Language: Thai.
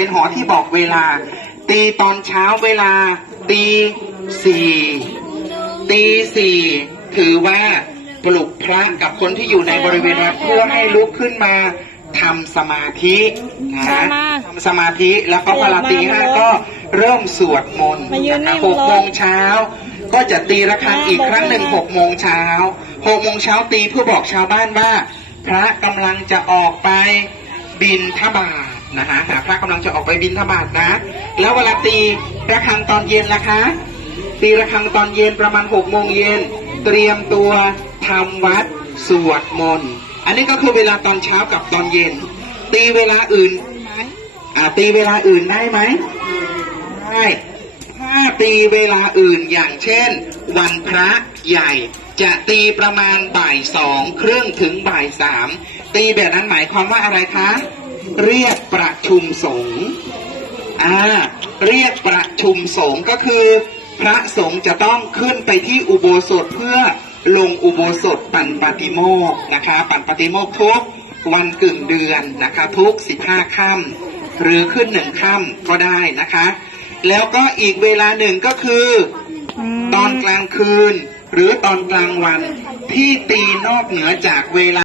เป็นหอที่บอกเวลา ตีตอนเช้าเวลา ตีสี่ตีสี่ถือว่าปลุกพระกับคนที่อยู่ในบริเวณวัดเพื่อให้ลุกขึ้นมาทำสมาธินะทำสมาธิแล้วก็พอเวลาตีห้าก็เริ่มสวดมนต์มายืนนะนี่คะหกบนรถโมงเช้าก็จะตีระฆังอีกครั้งหนึ่งหกโมงเช้าหกโมงเช้าตีเพื่อบอกชาวบ้านว่า พระกำลังจะออกไปบินทบาท นะฮะหากพระกำลังจะออกไปบินทบาทนะ แล้วเวลาตีระฆังตอนเย็นล่ะคะ ตีระฆังตอนเย็นประมาณหกโมงเย็นเตรียมตัวทำวัดสวดมนต์อันนี้ก็คือเวลาตอนเช้ากับตอนเย็น ตีเวลาอื่นอ่าตีเวลาอื่นได้ไหมได้ถ้าตีเวลาอื่นอย่างเช่น วันพระใหญ่ จะตีประมาณบ่ายสองครึ่งถึงบ่ายสามตีแบบนั้นหมายความว่าอะไรคะ เรียกประชุมสงฆ์อ่าเรียกประชุมสงฆ์ก็คือ พระสงฆ์จะต้องขึ้นไปที่อุโบสถเพื่อลงอุโบสถปั่นปาติโมกข์นะคะ ปั่นปาติโมกข์ทุกวันกึ่งเดือนนะคะทุกสิบห้าค่ำหรือขึ้นหนึ่งค่ำก็ได้นะคะ แล้วก็อีกเวลาหนึ่งก็คือมตอนกลางคืน หรือตอนกลางวันที่ตีนอกเหนือจากเวลา